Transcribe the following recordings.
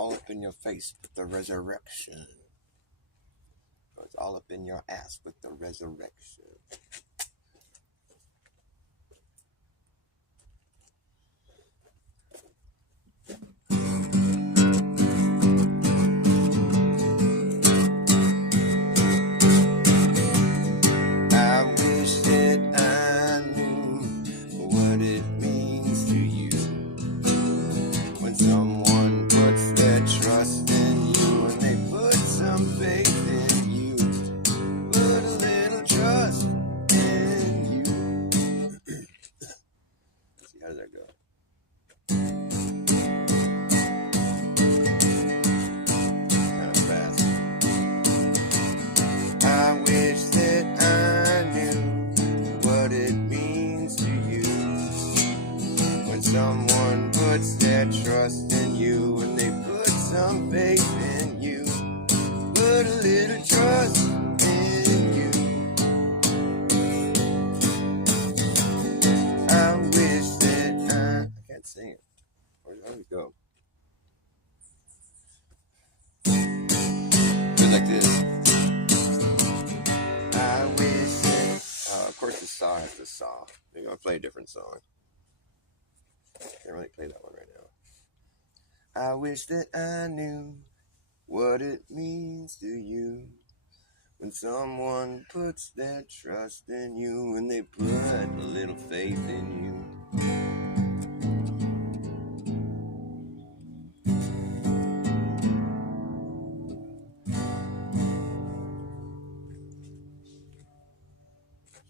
all up in your face with the resurrection. It's all up in your ass with the resurrection. I wish that I knew what it means to you when someone puts their trust in you and they put some faith in you. Put a little trust in you. Let's see, how does that go? Kind of fast. I wish that I knew what it means to you when someone puts their trust in you and they put some faith in you. Put a little trust in you. I wish that I can't sing it. Where does it go? Goes like this. I wish that, of course the saw has to saw. Maybe I'll play a different song. Can't really play that one right now. I wish that I knew what it means to you when someone puts their trust in you and they put a little faith in you.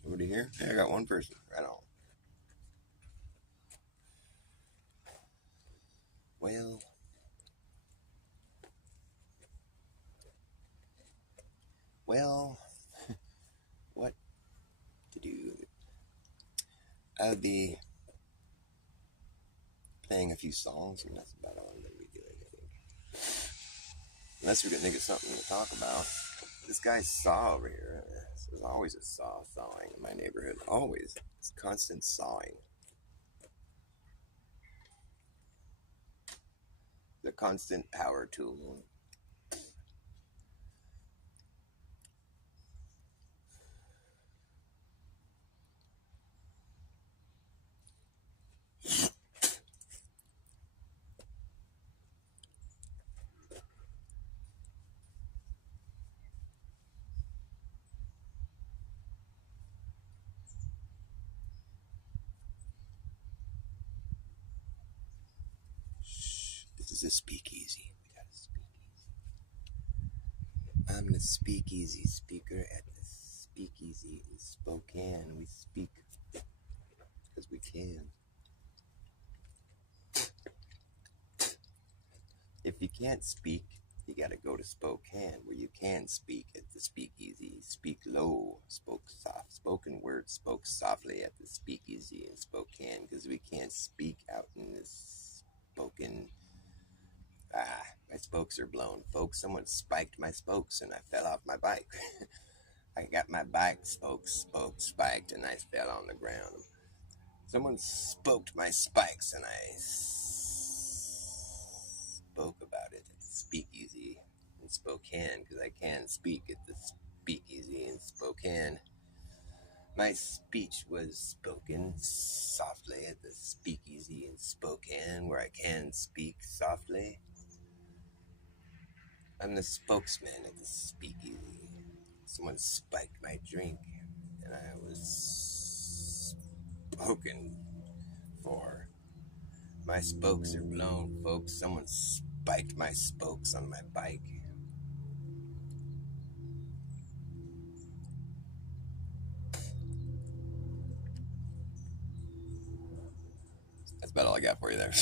Somebody here? Hey, I got one person. Right on. Well, what to do? I'll be playing a few songs, and that's about all I'm going to be doing, I think. Unless we're going to think of something to talk about. This guy's saw over here. There's always a saw sawing in my neighborhood. Always. It's constant sawing. The constant power tool. This is a speakeasy. We got a speakeasy. I'm the speakeasy speaker at the speakeasy in Spokane. We speak because we can. If you can't speak, you gotta go to Spokane, where you can speak at the speakeasy. Speak low, spoke soft, spoken words spoke softly at the speakeasy in Spokane, because we can't speak out in this spoken. My spokes are blown, folks. Someone spiked my spokes and I fell off my bike. I got my bike spokes spiked and I fell on the ground. Someone spoked my spikes and I spoke about it at the speakeasy in Spokane, because I can speak at the speakeasy in Spokane. My speech was spoken softly at the speakeasy in Spokane, where I can speak softly. I'm the spokesman at the speakeasy. Someone spiked my drink and I was spoken for. My spokes are blown, folks. Someone spiked my spokes on my bike. That's about all I got for you there.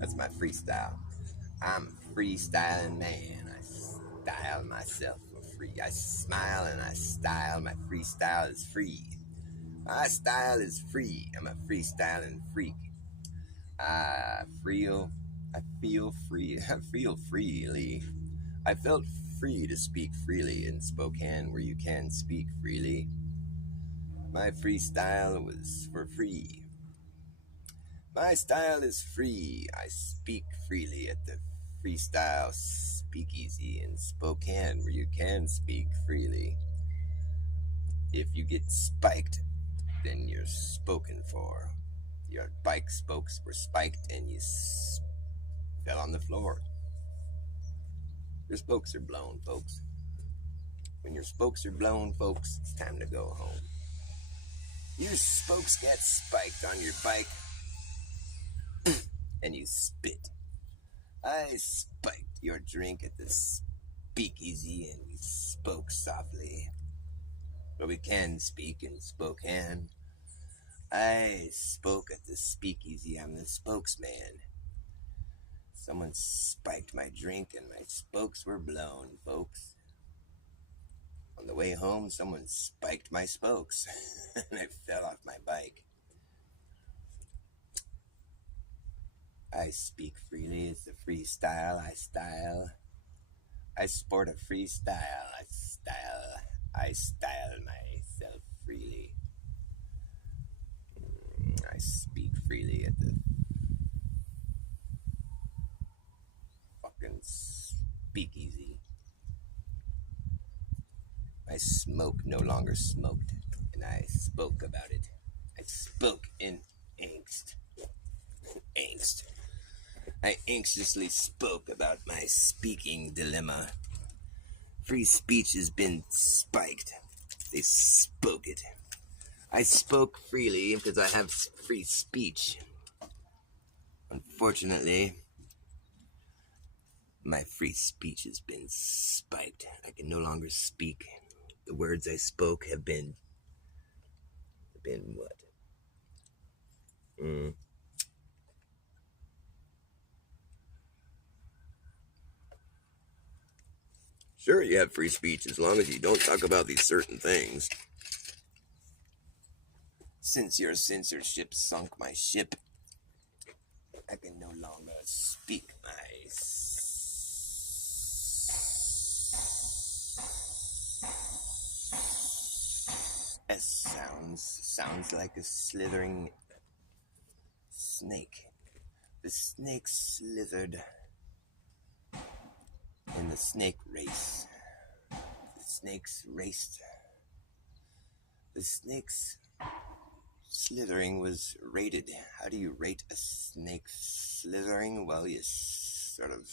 That's my freestyle. I'm a freestyling man. I style myself for free. I smile and I style. My freestyle is free. My style is free. I'm a freestyling freak. I feel free. I feel freely. I felt free to speak freely in Spokane, where you can speak freely. My freestyle was for free. My style is free. I speak freely at the freestyle speakeasy in Spokane where you can speak freely. If you get spiked, then you're spoken for. Your bike spokes were spiked and you fell on the floor. Your spokes are blown, folks. When your spokes are blown, folks, it's time to go home. Your spokes get spiked on your bike and you spit. I spiked your drink at the speakeasy and we spoke softly. But we can speak in Spokane. I spoke at the speakeasy. I'm the spokesman. Someone spiked my drink and my spokes were blown, folks. On the way home, someone spiked my spokes and I fell off my bike. I speak freely. It's a freestyle. I style. I sport a freestyle. I style myself freely. I speak freely at the fucking speakeasy. My smoke no longer smoked, and I spoke about it. I spoke in angst. I anxiously spoke about my speaking dilemma. Free speech has been spiked. They spoke it. I spoke freely because I have free speech. Unfortunately, my free speech has been spiked. I can no longer speak. The words I spoke have been what? Sure, you have free speech as long as you don't talk about these certain things. Since your censorship sunk my ship, I can no longer speak my S sounds like a slithering snake. The snake slithered in the snake race. The snakes raced. The snake's slithering was rated. How do you rate a snake slithering? Well, you sort of...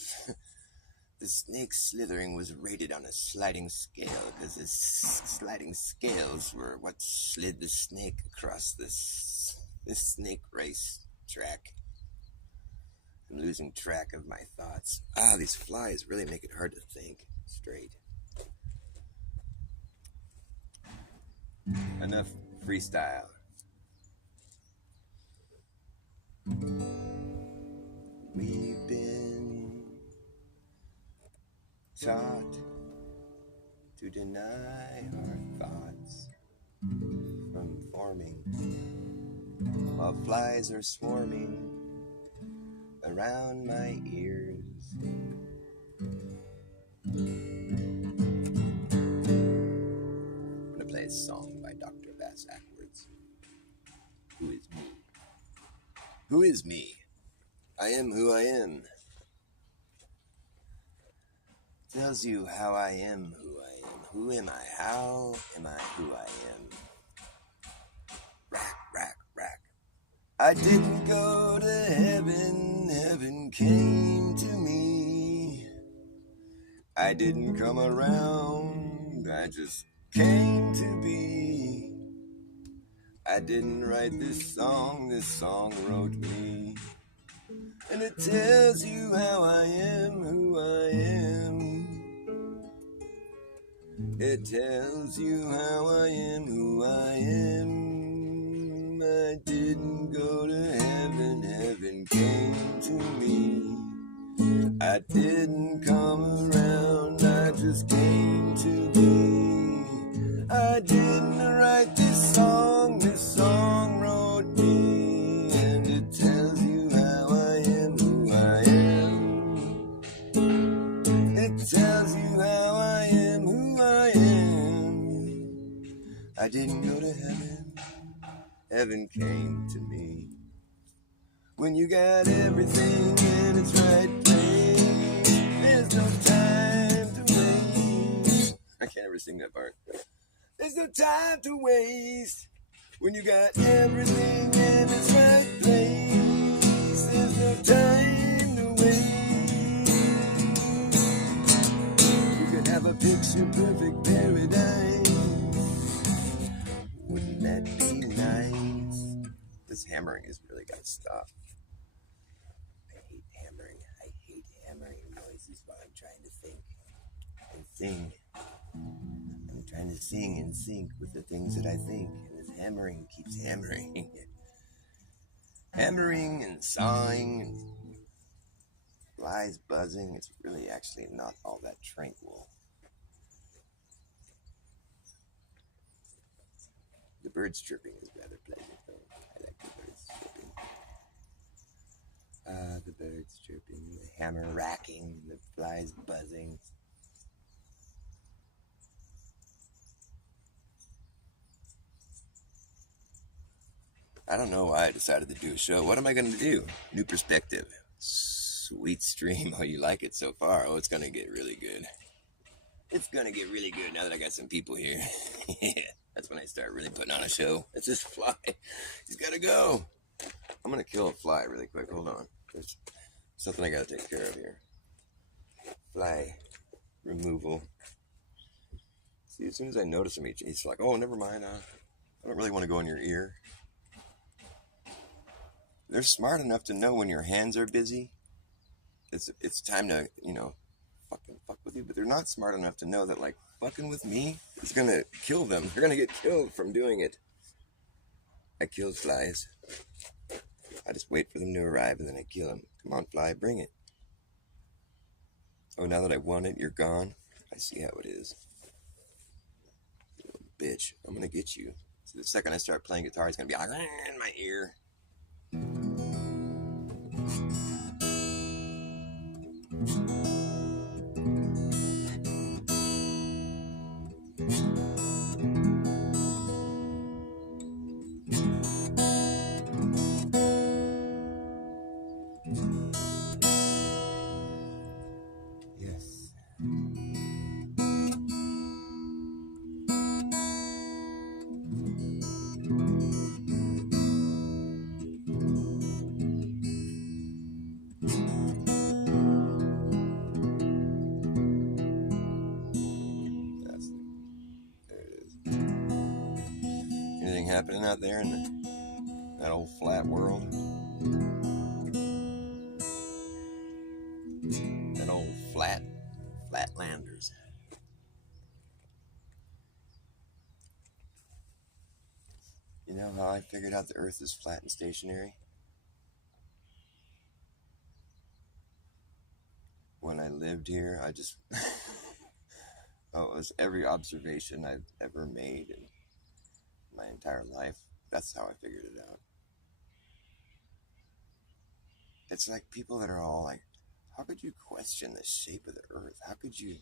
The snake slithering was rated on a sliding scale because the sliding scales were what slid the snake across this snake race track. I'm losing track of my thoughts. These flies really make it hard to think straight. Enough freestyle. We've been taught to deny our thoughts from forming while flies are swarming around my ears. I'm gonna play a song by Dr. Bass Ackwards. Who is me? Who is me? I am who I am. Tells you how I am who I am. Who am I? How am I who I am? Rack, rack, rack. I didn't go to heaven, heaven came to me. I didn't come around, I just came to be. I didn't write this song wrote me. And it tells you how I am who I am. It tells you how I am who I am. I didn't go to heaven, heaven came to me. I didn't come around, I just came to be. I didn't write this song wrote me. And it tells you how I am who I am. It tells you how I am who I am. I didn't go to heaven, heaven came to me. When you got everything in its right place, There's no time to waste. I can't ever sing that part. There's no time to waste when you got everything in its right place. There's no time to waste. You could have a picture perfect paradise. Wouldn't that be nice? This hammering has really got to stop. I hate hammering. I hate hammering noises while I'm trying to think and sing. I'm trying to sing in sync with the things that I think, and this hammering keeps hammering. Hammering and sawing and flies buzzing. It's really actually not all that tranquil. The birds chirping is rather pleasant, though. I like the birds chirping. The birds chirping, the hammer racking, the flies buzzing. I don't know why I decided to do a show. What am I going to do? New perspective. Sweet stream. Oh, you like it so far? Oh, it's going to get really good. It's going to get really good now that I got some people here. Yeah, that's when I start really putting on a show. That's this fly. He's got to go. I'm going to kill a fly really quick. Hold on. There's something I got to take care of here. Fly removal. See, as soon as I notice him, he's like, oh, never mind. I don't really want to go in your ear. They're smart enough to know when your hands are busy. It's time to, fucking fuck with you. But they're not smart enough to know that, like, fucking with me is going to kill them. They're going to get killed from doing it. I kill flies. I just wait for them to arrive and then I kill them. Come on, fly, bring it. Oh, now that I want it, you're gone. I see how it is. You little bitch, I'm going to get you. So the second I start playing guitar, it's going to be like in my ear. Yes. There it is. Anything happening out there in that old flat world? That old flatlanders. You know how I figured out the earth is flat and stationary? When I lived here, I just... oh, it was every observation I've ever made in my entire life. That's how I figured it out. It's like people that are all like, how could you question the shape of the earth? How could you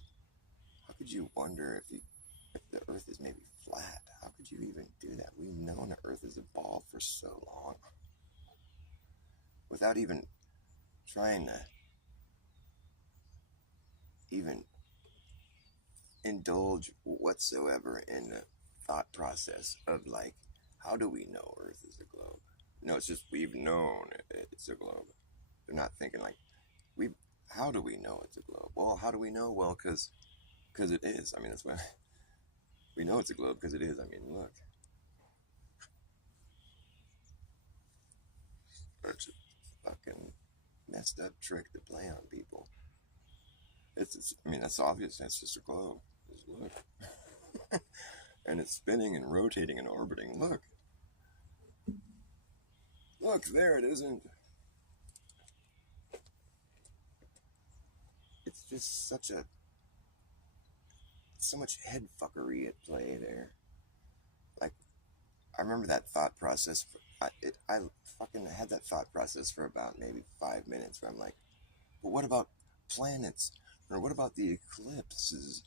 wonder if the earth is maybe flat? How could you even do that? We've known the earth has evolved for so long without even trying to even indulge whatsoever in the thought process of, like, how do we know earth is a globe? No, it's just we've known it's a globe. They're not thinking like, how do we know it's a globe? Well, how do we know? Well, because it is. I mean, that's why we know it's a globe, because it is. I mean, look. Such a fucking messed up trick to play on people. I mean, that's obvious. That's just a globe. Just look. And it's spinning and rotating and orbiting. Look. Look, there it isn't. It's just so much head fuckery at play there. Like, I remember that thought process. I fucking had that thought process for about maybe 5 minutes where I'm like, but what about planets? Or what about the eclipses?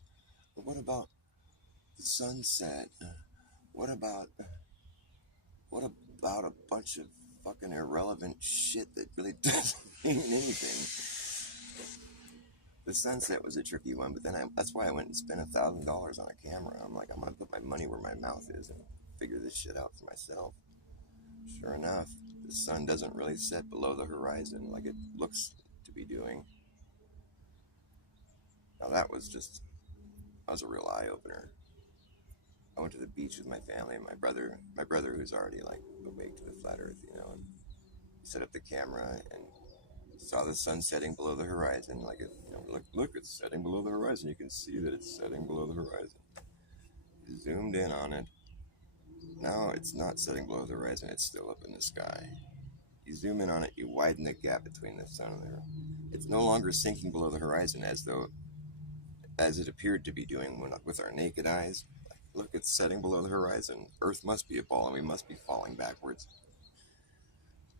Or what about the sunset? What about a bunch of fucking irrelevant shit that really doesn't mean anything? The sunset was a tricky one, but then that's why I went and spent $1,000 on a camera. I'm like, I'm gonna put my money where my mouth is and figure this shit out for myself. Sure enough, the sun doesn't really set below the horizon like it looks to be doing. Now that was a real eye opener. I went to the beach with my family and my brother who's already like awake to the flat earth, and he set up the camera and saw the sun setting below the horizon. Like, look, it's setting below the horizon. You can see that it's setting below the horizon. He zoomed in on it. Now it's not setting below the horizon. It's still up in the sky. You zoom in on it, you widen the gap between the sun and the earth. It's no longer sinking below the horizon as it appeared to be doing with our naked eyes. Like, look, it's setting below the horizon. Earth must be a ball and we must be falling backwards.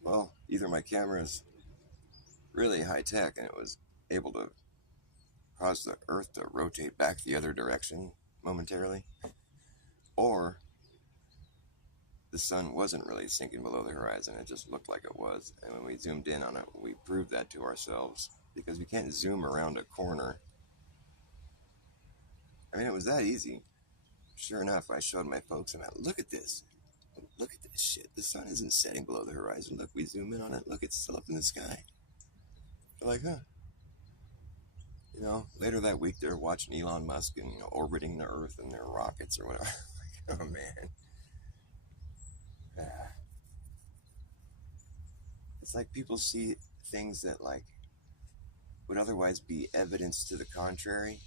Well, either my camera's really high tech and it was able to cause the earth to rotate back the other direction momentarily, or the sun wasn't really sinking below the horizon, it just looked like it was. And when we zoomed in on it, we proved that to ourselves, because we can't zoom around a corner. I mean, it was that easy. Sure enough, I showed my folks, and look at this shit, the sun isn't setting below the horizon. Look, we zoom in on it, look, it's still up in the sky. They're like, huh. Later that week, they're watching Elon Musk and, orbiting the Earth in their rockets or whatever. Like, oh, man. It's like people see things that, like, would otherwise be evidence to the contrary,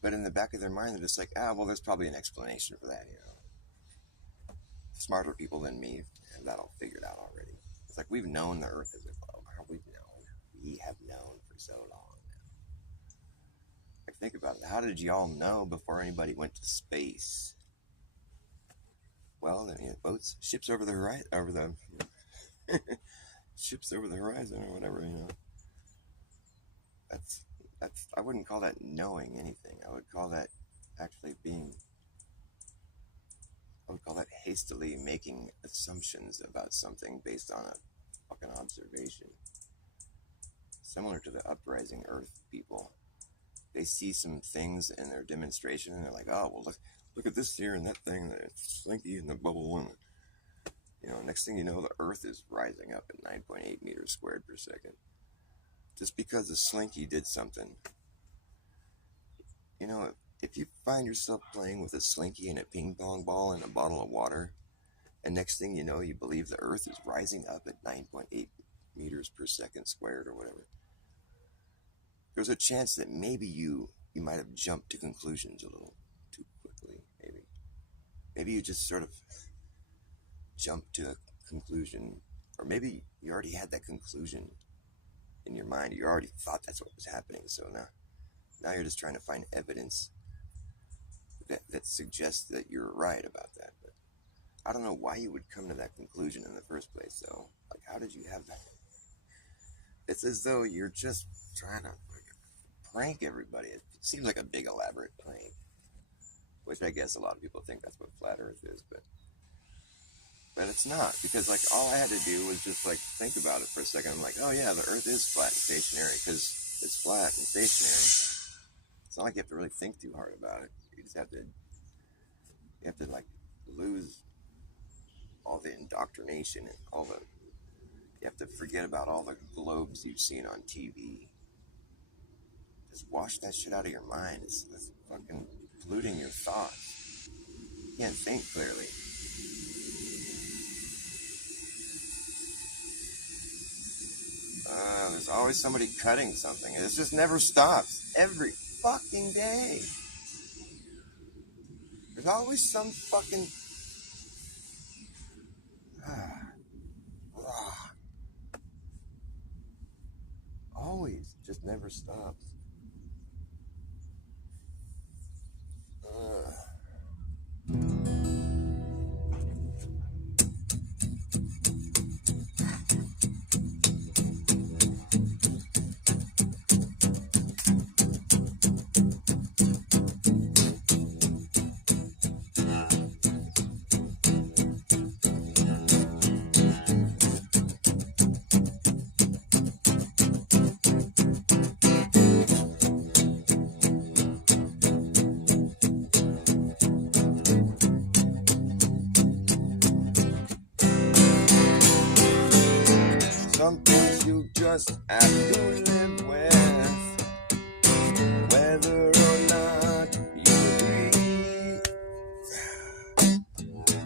but in the back of their mind, they're just like, well, there's probably an explanation for that, Smarter people than me have that all figured out already. It's like, we've known the Earth is a globe. We have known for so long now. Like, think about it. How did y'all know before anybody went to space? Well, boats, ships over the horizon, ships over the horizon or whatever, That's I wouldn't call that knowing anything. I would call that actually hastily making assumptions about something based on a fucking observation. Similar to the uprising Earth people. They see some things in their demonstration and they're like, oh, well, look at this here and that thing, the slinky and the bubble one. Next thing you know, the Earth is rising up at 9.8 meters squared per second. Just because the slinky did something. If you find yourself playing with a slinky and a ping pong ball and a bottle of water, and next thing you know, you believe the Earth is rising up at 9.8 meters per second squared or whatever, there's a chance that maybe you might have jumped to conclusions a little too quickly, maybe. Maybe you just sort of jumped to a conclusion, or maybe you already had that conclusion in your mind. You already thought that's what was happening, so now you're just trying to find evidence that suggests that you're right about that. But I don't know why you would come to that conclusion in the first place, though. Like, how did you have that? It's as though you're just trying to prank everybody. It seems like a big elaborate prank, which I guess a lot of people think that's what flat Earth is, but it's not, because like all I had to do was just like think about it for a second. I'm like, oh yeah, the Earth is flat and stationary because it's flat and stationary. It's not like you have to really think too hard about it. You just have to like lose all the indoctrination and you have to forget about all the globes you've seen on TV. Just wash that shit out of your mind. It's fucking polluting your thoughts. You can't think clearly. There's always somebody cutting something. It just never stops. Every fucking day. There's always some fucking... always. Just never stops. just have to live with, whether or not you agree.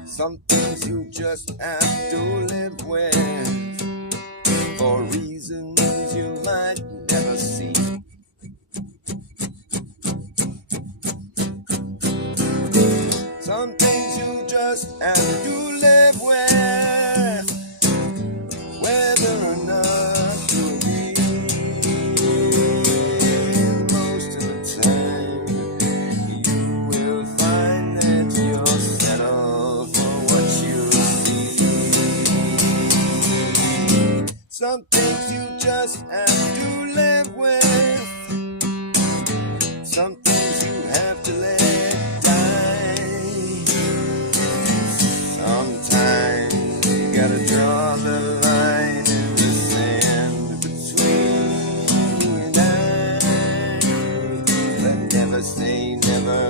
Some things you just have to live with, for reasons you might never see. Some things you just have to live with, whether or not you agree. Most of the time, you will find that you'll settle for what you see. Some things you just have to live with, some things you have to let die. Sometimes you gotta draw the line in the sand between you and I. But never say never,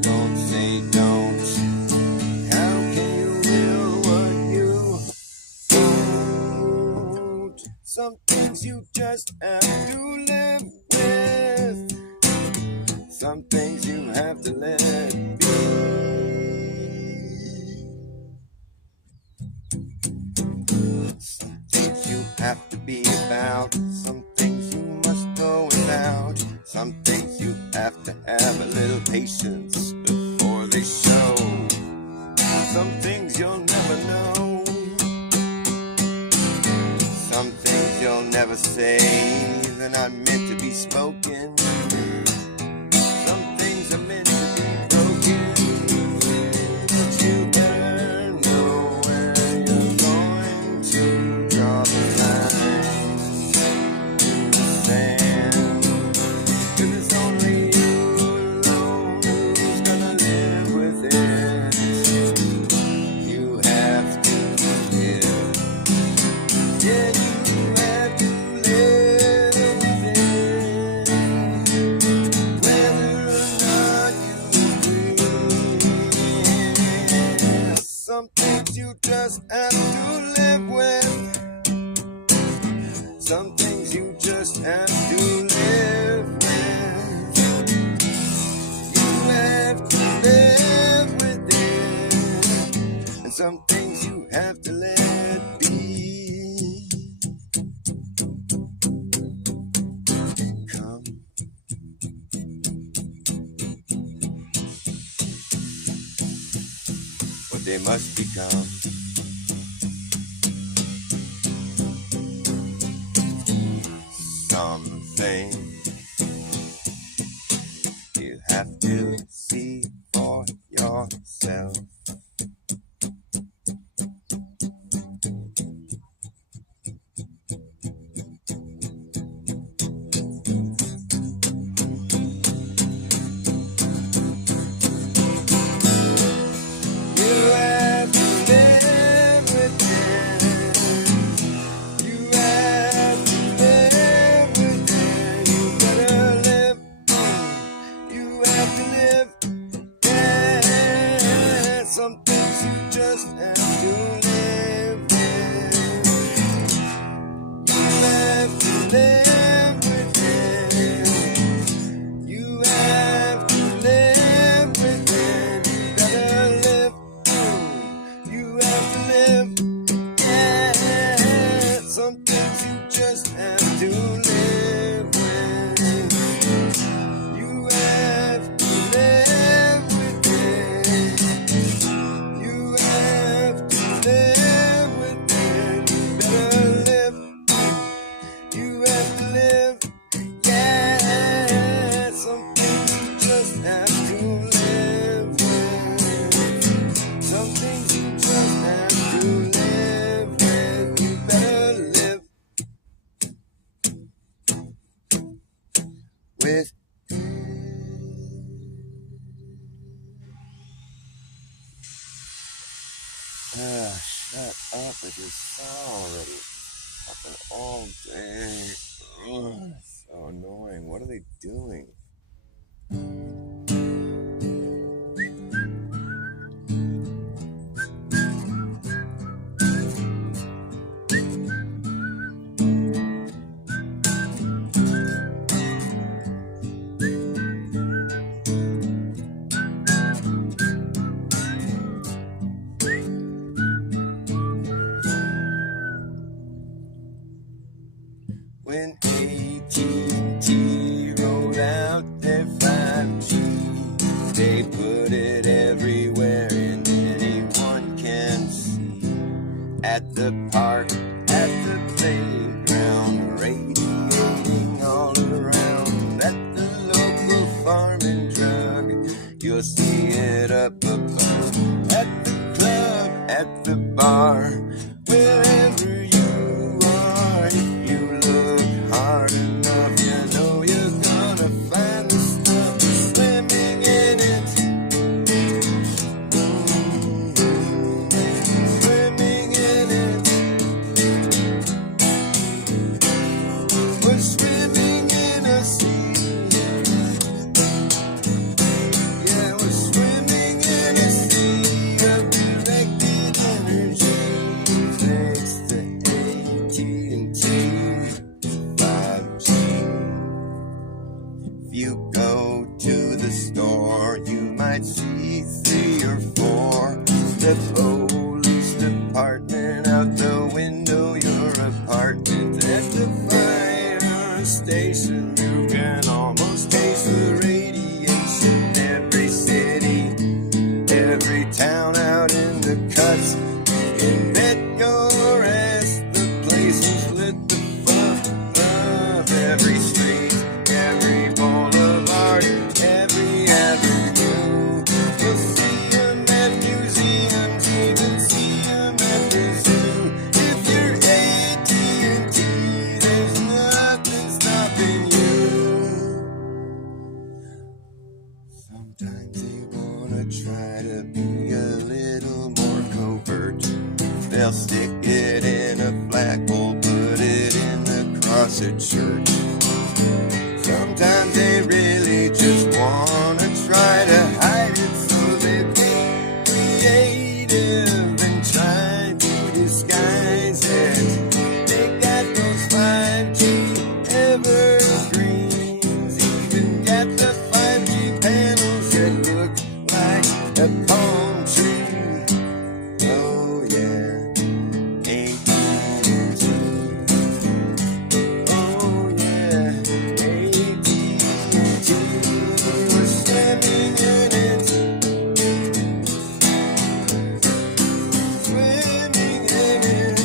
don't say don't. How can you will what you won't? Some things you just have to live with, some things you have to let be. Some things you have to be about, some things you must go without. Some things you have to have a little patience before they show. Some things you'll never know, some things you'll never say, they're not meant to be spoken. Some things are meant to be broken, but you better know where you're going to draw the line in the sand. 'Cause it's only you alone who's gonna live with it. You have to live. Yeah, you have to live with it, whether or not you agree. Some things you just have to live with, some things you just have to live with. You have to live with it, and some things you have to let be. Come, what they must become. Something you have to see for yourself. You have to live with it. You have to live with it. You better live. You have to live. Yeah, some things you just have to live with. You have to live with it. You have to live with it. You better live. You have to live. Yeah, some things you just have to live with. You have to live with it. You have to live with it. You better live. You have to live. Yeah, some things you just have to live with. Some things you just have to live with. You better live with. Shut up with your song already. Fucking all day. Ugh, so annoying. What are they doing? They put it everywhere and anyone can see. At the park, at the playground, radiating all around. At the local farm and drug, you'll see it up above. At the club, at the bar, wherever you are. If you look hard enough, you know you're gonna find the stuff swimming in it. Swimming in it. We're swimming in a sea. Yeah, we're swimming in a sea of directed energy. Thanks to AT&T 5G. If you go to the store, you might see 3 or 4. The police department out the window, your apartment. At the fire station, you can almost taste the radiation. Every city, every town out in the cuts. In Medgar, as the place was lit the fuck up. Every street, every boulevard, every avenue. You'll see 'em at museums, even see 'em at the zoo. If you're AT&T, there's nothing stopping you. Sometimes they wanna try to be a little more covert. They'll stick it in a flagpole, put it in the cross at church. Sometimes they really just wanna try to hide it, so they get creative and try to disguise it. They got those 5G evergreens, even got the 5G panels that look like a palm tree. Oh yeah, AT&T. Oh yeah, AT&T. We're swimming in it. Swimming in it.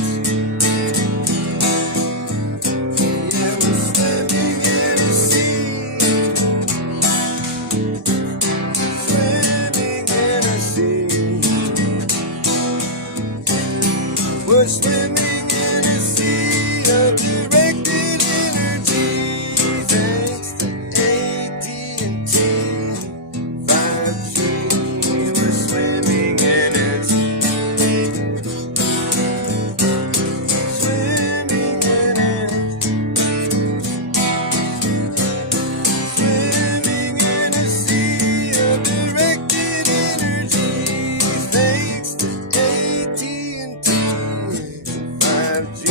Yeah, we're swimming in a sea. Swimming in a sea. We're swimming in a sea of directed energy. Thanks to AT&T 5G. We're swimming in it. Swimming in it. Swimming in a sea of directed energy. Thanks to AT&T 5G.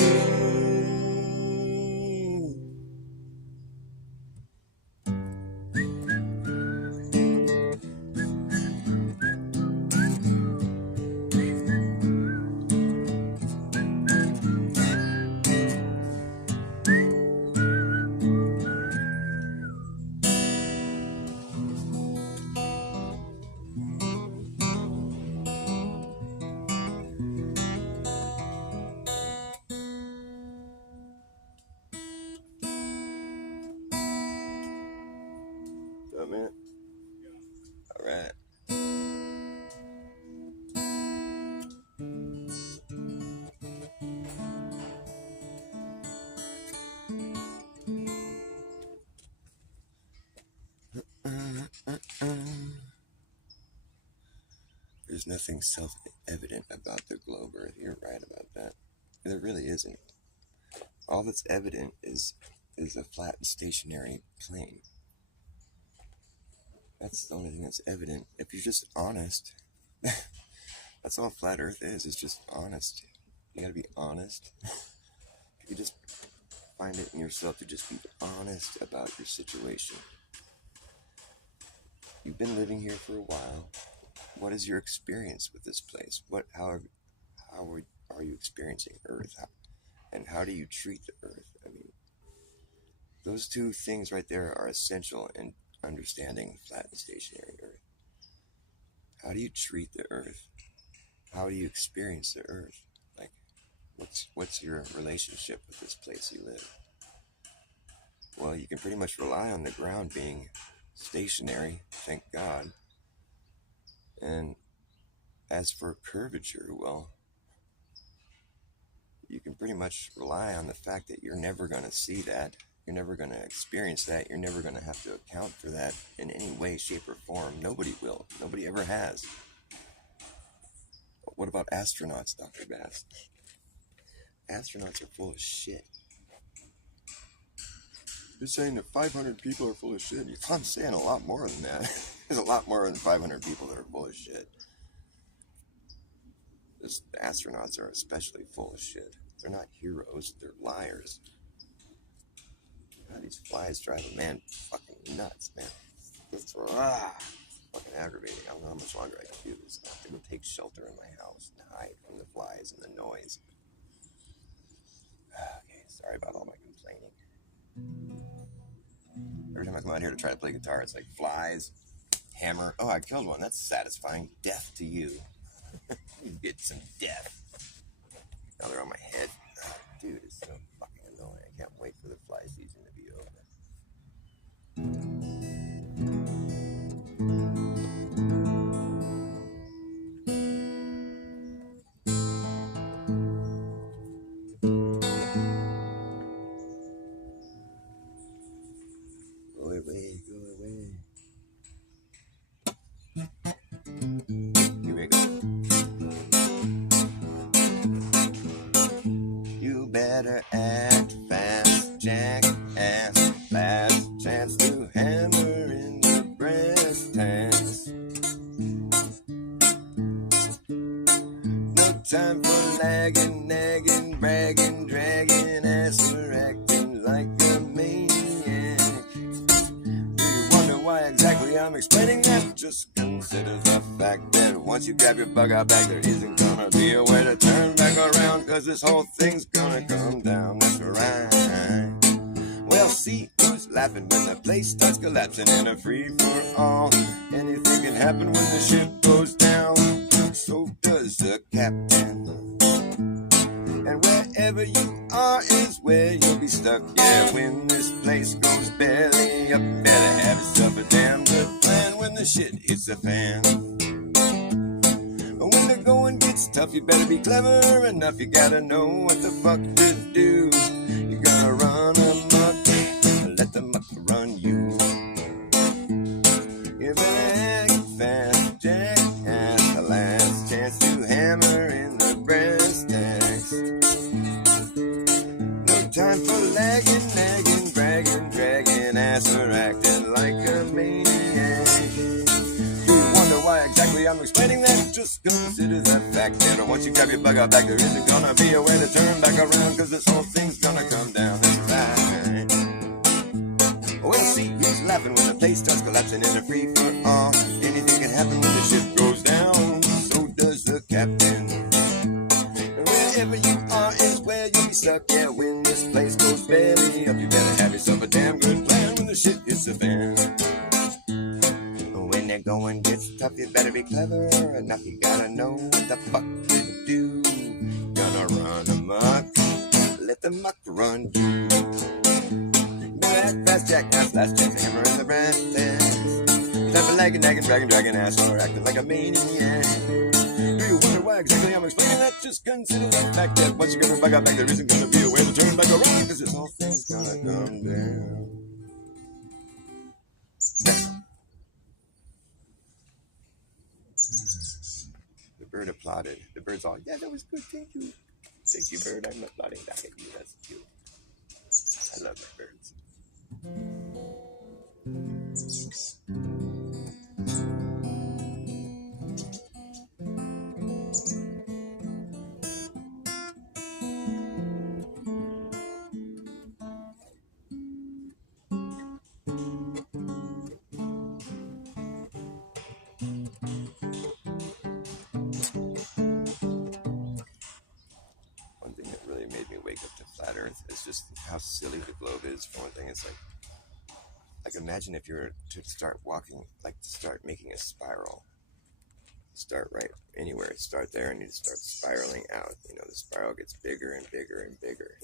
So, man. All right. There's nothing self-evident about the globe Earth. You're right about that. There really isn't. All that's evident is a flat and stationary plane. That's the only thing that's evident. If you're just honest, that's all flat Earth is. It's just honest. You gotta be honest. You just find it in yourself to just be honest about your situation. You've been living here for a while. What is your experience with this place? How are you experiencing Earth? And how do you treat the Earth? I mean, those two things right there are essential in understanding flat and stationary Earth. how do you treat the earth? How do you experience the earth? Like, what's your relationship with this place you live? Well, you can pretty much rely on the ground being stationary, thank God. And as for curvature, well, you can pretty much rely on the fact that you're never going to see that. You're never going to experience that. You're never going to have to account for that in any way, shape, or form. Nobody will. Nobody ever has. But what about astronauts, Dr. Bass? Astronauts are full of shit. You're saying that 500 people are full of shit. I'm saying a lot more than that. There's a lot more than 500 people that are full of shit. These astronauts are especially full of shit. They're not heroes. They're liars. God, these flies drive a man fucking nuts, man. It's fucking aggravating. I don't know how much longer I can do this. I have to go take shelter in my house and hide from the flies and the noise. Okay, sorry about all my complaining. Every time I come out here to try to play guitar, it's like flies, hammer. Oh, I killed one. That's satisfying. Death to you. You get some death. Now they're on my head. Oh, dude, it's so fucking annoying. I can't wait for the fly season to be over. Go away, go away. Here we go. You better act fast, jackass. Last chance to hammer in the breast tanks. No time for lagging, nagging, bragging, dragging, ass for acting like a maniac. Do you wonder why exactly I'm explaining that? Just consider the fact that once you grab your bug out back, there isn't gonna be a way to turn back around, cause this whole thing's gonna come down. That's right. Well, see who's laughing when the place starts collapsing in a free-for-all. Anything can happen when the ship goes down. So does the captain. And wherever you are is where you'll be stuck. Yeah, when this place goes belly up, better have yourself a damn good plan when the shit hits the fan. When the going gets tough, you better be clever enough. You gotta know what the fuck to do. You're gonna run amok, let the muck run you. You better act fast, jackass. The last chance to hammer in the breast tanks. No time for lagging, nagging, bragging, dragging, ass for acting like a maniac. Do you wonder why exactly I'm explaining that? Just consider the fact that once you grab your bug out back, there isn't gonna be a way to turn back around, cause this whole thing's gonna come down. That's right. Well, see who's laughing when the place starts collapsing in a free-for-all. Anything can happen when the ship goes down. So does the captain. Wherever you are is where you'll be stuck. Yeah, when this place goes belly up, you better have yourself a damn good plan when the shit hits the fan. When the going gets tough, you better be clever enough. You gotta know what the fuck to do. Gonna run amok, let the muck run you. That fast jackass, last chance to hammer in the breast tanks. Time for lagging, nagging, dragging, dragging ass, or acting like a maniac. Do you wonder why exactly I'm explaining that? Just consider the fact that once you get your bug out back, there isn't gonna be a way to turn back around, cause this whole thing's gonna come down. The bird applauded. The bird's all, yeah, that was good, thank you. Thank you, bird. I'm applauding back at you. That's cute. I love my birds. One thing that really made me wake up to flat Earth is just how silly the globe is. For one thing, it's like imagine if you were to start walking, like to start making a spiral. Start right anywhere. Start there and you start spiraling out. You know, the spiral gets bigger and bigger and bigger.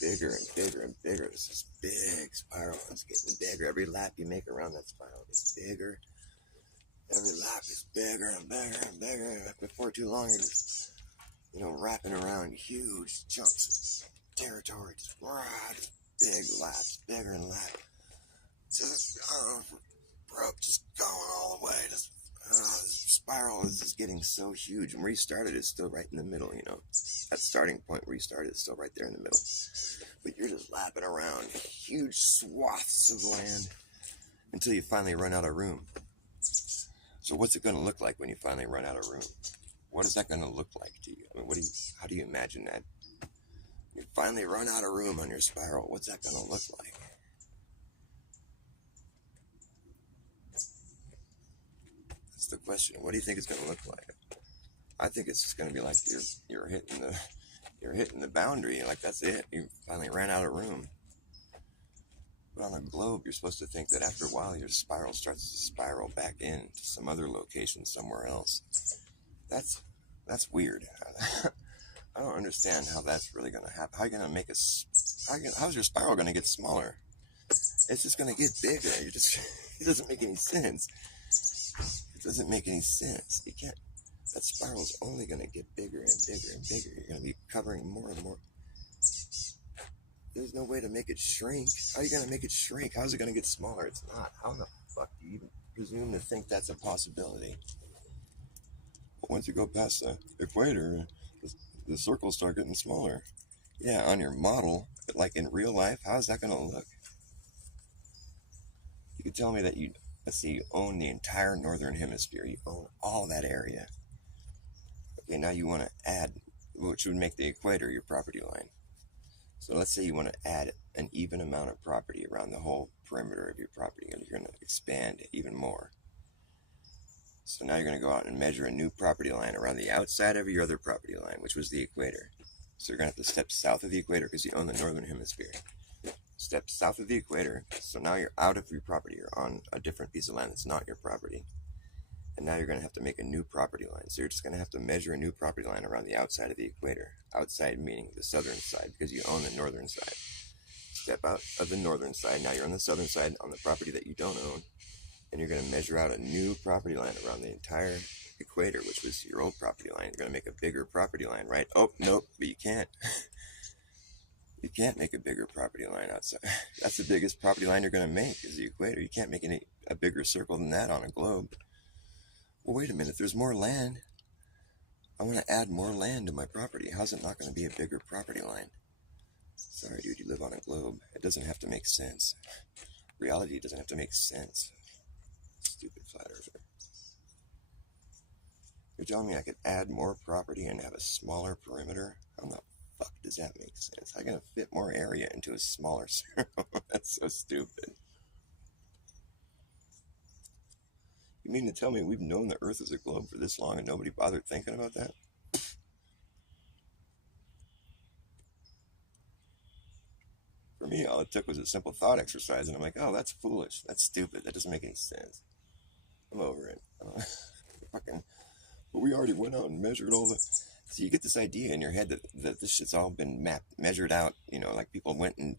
Bigger and bigger and bigger. It's this big spiral. It's getting bigger. Every lap you make around that spiral gets bigger. Every lap is bigger and bigger and bigger. Before too long, you're just, you know, wrapping around huge chunks of territory. Just big laps, bigger and lap. Just, just going all the way. Just, spiral is just getting so huge. And where you started is still right in the middle, you know. That starting point where you started is still right there in the middle. But you're just lapping around huge swaths of land until you finally run out of room. So what's it going to look like when you finally run out of room? What is that going to look like to you? I mean, how do you imagine that? You finally run out of room on your spiral. What's that going to look like? That's the question. What do you think it's going to look like? I think it's just going to be like you're hitting the boundary. Like that's it. You finally ran out of room. But on a globe, you're supposed to think that after a while, your spiral starts to spiral back into some other location somewhere else. That's weird. I don't understand how that's really going to happen. How are you going to make how's your spiral going to get smaller? It's just going to get bigger. It doesn't make any sense. It doesn't make any sense. You can't, that spiral is only going to get bigger and bigger and bigger. You're going to be covering more and more. There's no way to make it shrink. How are you going to make it shrink? How's it going to get smaller? It's not. How in the fuck do you even presume to think that's a possibility? But once you go past the equator, the circles start getting smaller. Yeah, on your model, but like in real life, how's that going to look? You could tell me that you own the entire northern hemisphere. You own all that area. Okay, now you want to add, which would make the equator your property line. So let's say you want to add an even amount of property around the whole perimeter of your property, and you're going to expand even more. So now you're going to go out and measure a new property line around the outside of your other property line, which was the equator. So you're going to have to step south of the equator because you own the northern hemisphere. Step south of the equator. So now you're out of your property. You're on a different piece of land that's not your property. And now you're going to have to make a new property line. So you're just going to have to measure a new property line around the outside of the equator. Outside meaning the southern side, because you own the northern side. Step out of the northern side. Now you're on the southern side on the property that you don't own. And you're going to measure out a new property line around the entire equator, which was your old property line. You're going to make a bigger property line, right? Oh, nope, but you can't. You can't make a bigger property line outside. That's the biggest property line you're going to make is the equator. You can't make a bigger circle than that on a globe. Well, wait a minute. There's more land. I want to add more land to my property. How's it not going to be a bigger property line? Sorry, dude, you live on a globe. It doesn't have to make sense. Reality doesn't have to make sense. Stupid flat earther. You're telling me I could add more property and have a smaller perimeter? How the fuck does that make sense? How can I fit more area into a smaller circle? That's so stupid. You mean to tell me we've known the Earth is a globe for this long and nobody bothered thinking about that? For me, all it took was a simple thought exercise, and I'm like, oh, that's foolish. That's stupid. That doesn't make any sense. I'm over it. Fucking, but we already went out and measured all the... So you get this idea in your head that this shit's all been measured out, you know, like people went and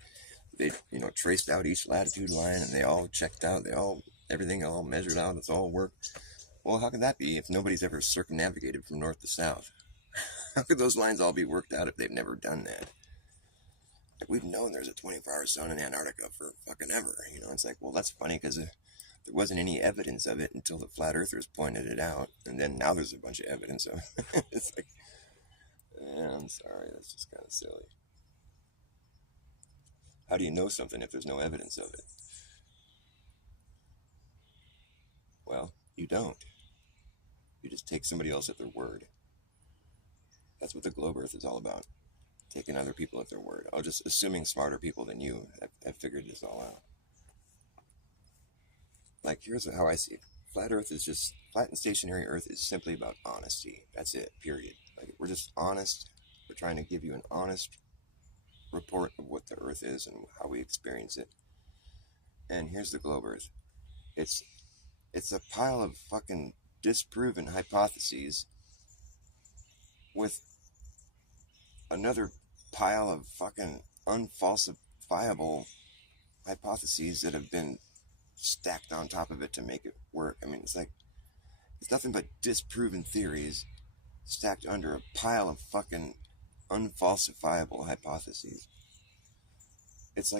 they, you know, traced out each latitude line and they all checked out, everything all measured out, it's all worked. Well, how could that be if nobody's ever circumnavigated from north to south? How could those lines all be worked out if they've never done that? Like, we've known there's a 24-hour zone in Antarctica for fucking ever, you know. It's like, well, that's funny because there wasn't any evidence of it until the flat earthers pointed it out, and then now there's a bunch of evidence of it. It's like, yeah, I'm sorry, that's just kind of silly. How do you know something if there's no evidence of it? Well, you don't. You just take somebody else at their word. That's what the globe earth is all about. Taking other people at their word. Oh, just assuming smarter people than you have figured this all out. Like, here's how I see it. Flat and stationary earth is simply about honesty. That's it, period. Like, we're just honest. We're trying to give you an honest report of what the earth is and how we experience it. And here's the globe earth. It's a pile of fucking disproven hypotheses with another pile of fucking unfalsifiable hypotheses that have been stacked on top of it to make it work. I mean, it's nothing but disproven theories stacked under a pile of fucking unfalsifiable hypotheses. It's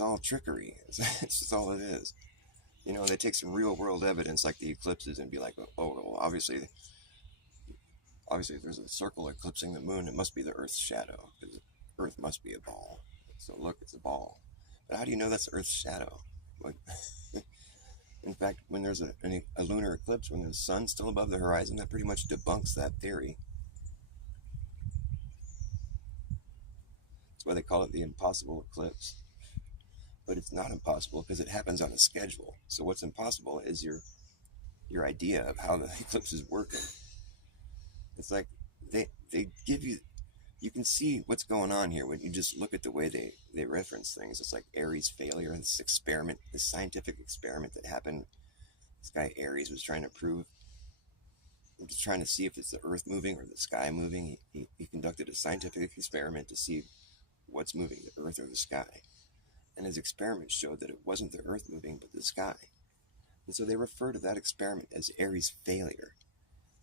all trickery. It's just all it is. You know, they take some real world evidence like the eclipses and be like, oh, well, obviously if there's a circle eclipsing the moon, it must be the Earth's shadow, because Earth must be a ball. So look, it's a ball. But how do you know that's Earth's shadow? In fact, when there's a lunar eclipse, when the sun's still above the horizon, that pretty much debunks that theory. That's why they call it the impossible eclipse. But it's not impossible because it happens on a schedule. So what's impossible is your idea of how the eclipse is working. It's like they give you can see what's going on here when you just look at the way they reference things. It's like Aries' failure, this experiment, this scientific experiment that happened. This guy Aries was trying to prove, just trying to see if it's the Earth moving or the sky moving. He conducted a scientific experiment to see what's moving, the Earth or the sky. And his experiment showed that it wasn't the Earth moving, but the sky. And so they refer to that experiment as Aries' failure.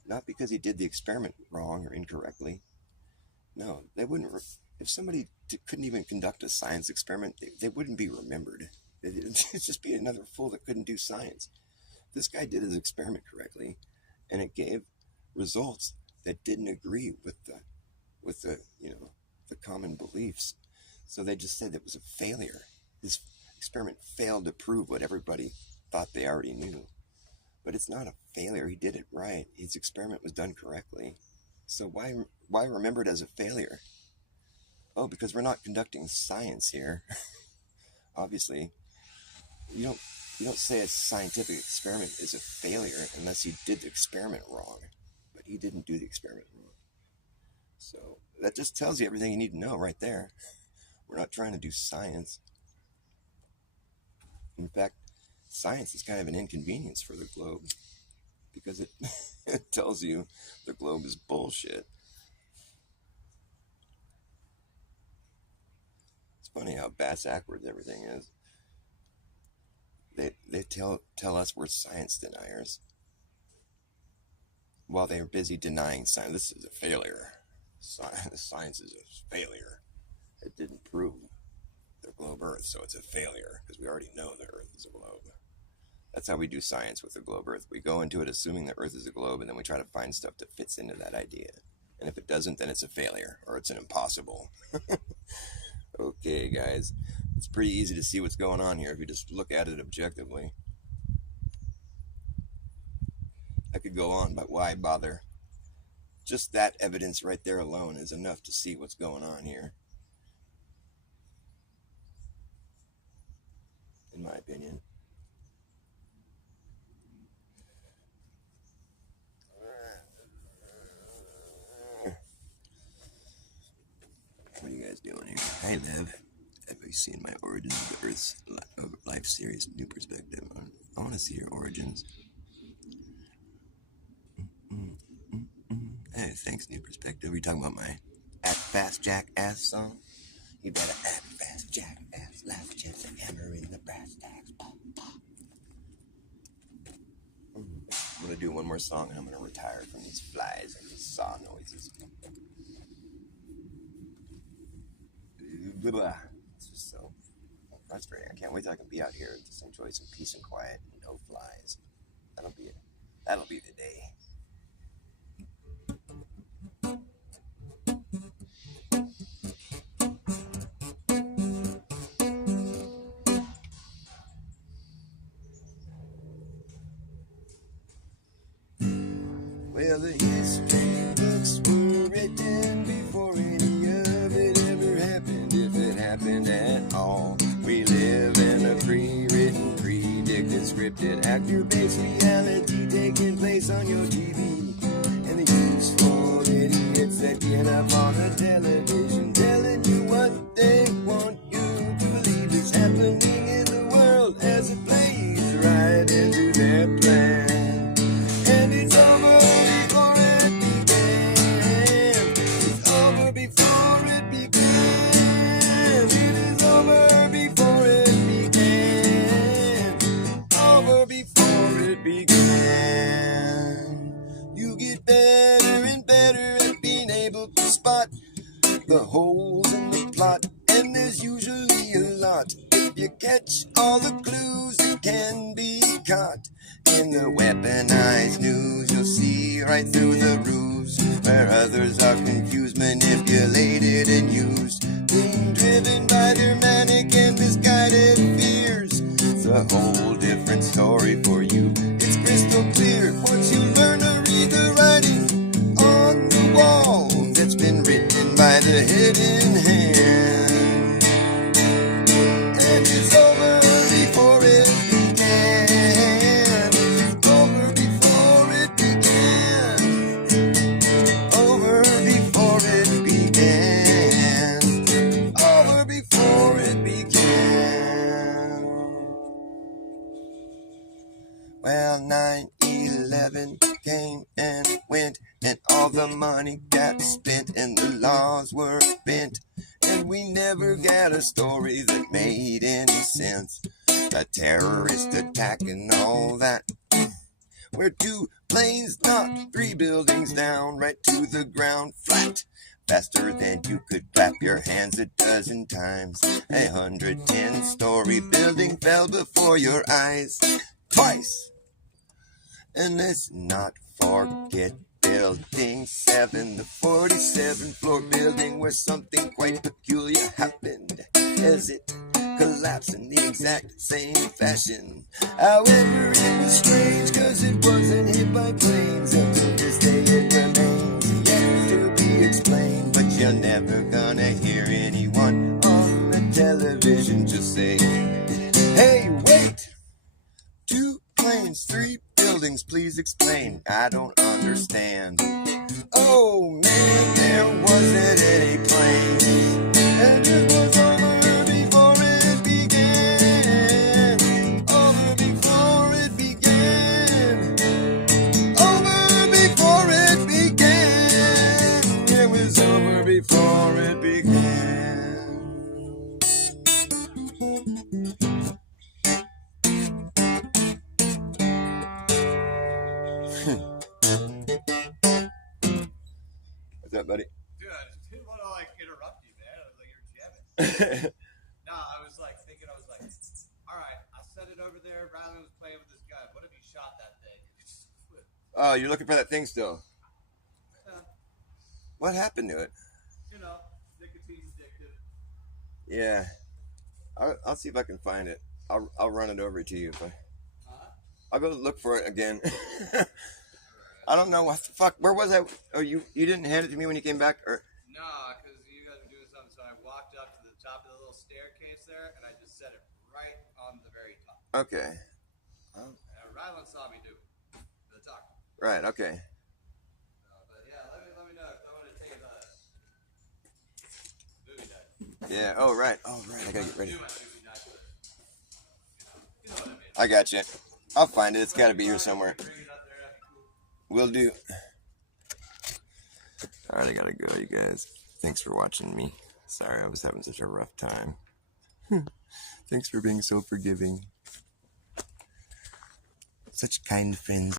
Not because he did the experiment wrong or incorrectly. No, they wouldn't. If somebody couldn't even conduct a science experiment, they wouldn't be remembered. It'd just be another fool that couldn't do science. This guy did his experiment correctly, and it gave results that didn't agree with the common beliefs. So they just said it was a failure. This experiment failed to prove what everybody thought they already knew. But it's not a failure. He did it right. His experiment was done correctly. So why remember it as a failure? Oh, because we're not conducting science here. Obviously, you don't say a scientific experiment is a failure unless you did the experiment wrong. But he didn't do the experiment wrong. So that just tells you everything you need to know right there. We're not trying to do science. In fact, science is kind of an inconvenience for the globe because it tells you the globe is bullshit. It's funny how bass-ackwards everything is. They tell us we're science deniers while they're busy denying science. This is a failure. Science is a failure. It didn't prove the globe Earth, so it's a failure because we already know the Earth is a globe. That's how we do science with the globe Earth. We go into it assuming the Earth is a globe, and then we try to find stuff that fits into that idea. And if it doesn't, then it's a failure, or it's an impossible. Okay, guys. It's pretty easy to see what's going on here if you just look at it objectively. I could go on, but why bother? Just that evidence right there alone is enough to see what's going on here. In my opinion. What are you guys doing here? Hey, Lev. Have you seen my Origins of the Earth's Life series, New Perspective? I want to see your origins. Hey, thanks, New Perspective. Are you talking about my Act Fast Jack Ass song? You better act fast, Jack Ass. Last chance to hammer in the brass tacks. I'm going to do one more song and I'm going to retire from these flies and these saw noises. It's just so frustrating. I can't wait till I can be out here and just enjoy some peace and quiet and no flies. That'll be it. That'll be the day. Well, the history books were written before any of it ever happened, if it happened at all. We live in a pre-written, predicted, scripted, actor-based reality taking place on your TV. And the useful idiots that get up on the television telling you what they want you to believe is happening in the world as it plays right into their plan. spot the holes in the plot, and there's usually a lot. If you catch all the clues that can be caught in the weaponized news, you'll see right through the ruse where others are confused, manipulated, and used, being driven by their manic and misguided fears. It's a whole different story for you. It's crystal clear once you learn to read the writing on the wall that's been written by the hidden hand. And it's over before it began. It's over before it began. Over before it began. Over before it began. Well, 9/11 came and went, and all the money got spent, and the laws were bent, and we never got a story that made any sense. A terrorist attack and all that, where 2 planes knocked 3 buildings down right to the ground flat, faster than you could clap your hands a dozen times. A 110-story building fell before your eyes twice. And let's not forget Building 7, the 47th floor building, where something quite peculiar happened as it collapsed in the exact same fashion. However, it was strange, cause it wasn't hit by planes, and to this day it remains yet to be explained. But you're never gonna hear anyone on the television just say, hey, wait! 2 planes, 3 buildings, please explain. I don't understand. Oh man, there wasn't any planes, and it was over before it began. Over before it began. Over before it began. It was over before it began. What's up, buddy? Dude, I just didn't want to interrupt you, man. I was like, you're jamming. No, I was thinking, all right, I set it over there. Riley was playing with this gun. What if he shot that thing? Oh, you're looking for that thing still? Yeah. What happened to it? Nicotine's addictive. Yeah, I'll see if I can find it. I'll run it over to you. I'll go look for it again. I don't know what the fuck. Where was I? Oh, you didn't hand it to me when you came back, or? No, because you guys were doing something. So I walked up to the top of the little staircase there, and I just set it right on the very top. Okay. And Rylan saw me do the talk. Right. Okay. But yeah, let me know if I want to take the movie night. Yeah. Oh, right. Oh, right. I gotta get ready. Do my movie night, but you know what I mean. I got you. I'll find it. It's got to be here somewhere. Bring it up there, that'd be cool. Will do. All right, I gotta go, you guys. Thanks for watching me. Sorry I was having such a rough time. Thanks for being so forgiving. Such kind friends.